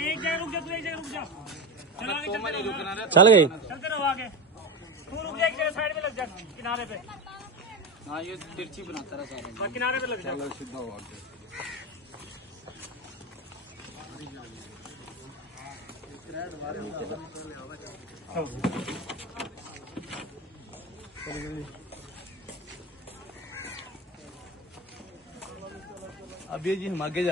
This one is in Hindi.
एक जगह रुक जा, तू एक जगह रुक जा। चलो आगे चलते रहो। चल गई। चलते रहो आगे। तू रुक जा, एक जगह साइड में लग जा, किनारे पे। हाँ ये तिरछी बनाता रहा सारा। हाँ किनारे पे लग जा। चलो सीधा हो आगे। अब ये जी हम आगे जा